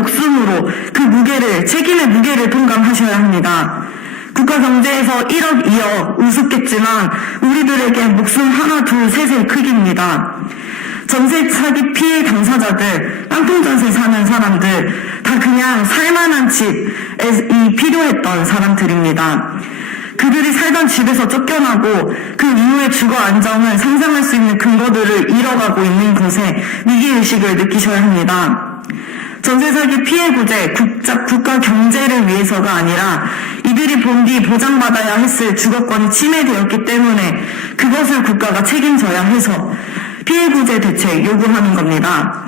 목숨으로 그 무게를, 책임의 무게를 동감하셔야 합니다. 국가 경제에서 1억, 2억 우습겠지만 우리들에게 목숨 하나, 둘, 셋의 크기입니다. 전세 사기 피해 당사자들, 땅통 전세 사는 사람들, 다 그냥 살만한 집이 필요했던 사람들입니다. 그들이 살던 집에서 쫓겨나고 그 이후의 주거 안정을 상상할 수 있는 근거들을 잃어가고 있는 곳에 위기의식을 느끼셔야 합니다. 전세 사기 피해 구제 국자, 국가 경제를 위해서가 아니라 이들이 본디 보장받아야 했을 주거권이 침해되었기 때문에 그것을 국가가 책임져야 해서 피해 구제 대책 요구하는 겁니다.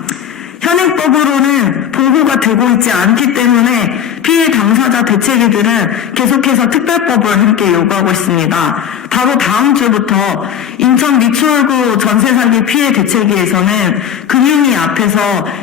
현행법으로는 보호가 되고 있지 않기 때문에 피해 당사자 대책위들은 계속해서 특별법을 함께 요구하고 있습니다. 바로 다음 주부터 인천 미추홀구 전세 사기 피해 대책위에서는 금융위 앞에서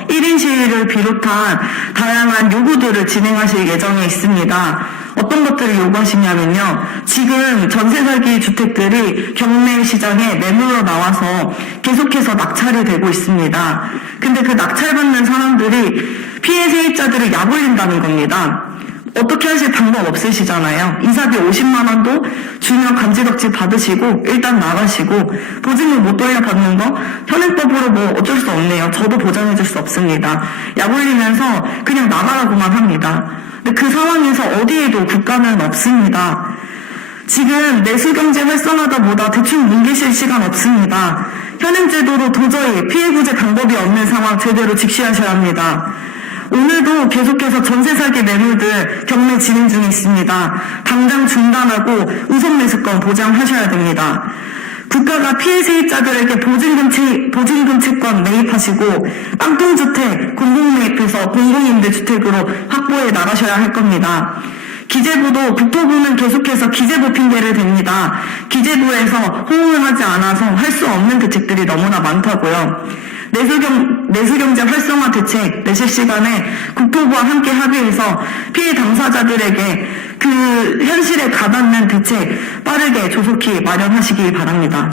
1인 시위를 비롯한 다양한 요구들을 진행하실 예정에 있습니다. 어떤 것들을 요구하시냐면요. 지금 전세 사기 주택들이 경매 시장에 매물로 나와서 계속해서 낙찰이 되고 있습니다. 근데 그 낙찰받는 사람들이 피해 세입자들을 약올린다는 겁니다. 어떻게 하실 방법 없으시잖아요. 이사비 50만 원도 주면 간지덕지 받으시고 일단 나가시고 보증금 못 돌려받는 거 현행법으로 뭐 어쩔 수 없네요. 저도 보장해줄 수 없습니다. 약올리면서 그냥 나가라고만 합니다. 그 상황에서 어디에도 국가는 없습니다. 지금 내수경제 활성화다 보다 대충 뭉개실 시간 없습니다. 현행 제도로 도저히 피해 구제 방법이 없는 상황 제대로 직시하셔야 합니다. 오늘도 계속해서 전세 사기 매물들 경매 진행 중에 있습니다. 당장 중단하고 우선 매수권 보장하셔야 됩니다. 국가가 피해 세입자들에게 보증금, 채, 보증금 채권 매입하시고 깡통주택 공공매입해서 공공임대 주택으로 확보해 나가셔야 할 겁니다. 기재부도 국토부는 계속해서 기재부 핑계를 댑니다. 기재부에서 호응을 하지 않아서 할 수 없는 대책들이 너무나 많다고요. 내수경, 내수경제 활성화 대책 내실 시간에 국토부와 함께 합의해서 피해 당사자들에게 그 현실에 가닿는 대책 빠르게 조속히 마련하시기 바랍니다.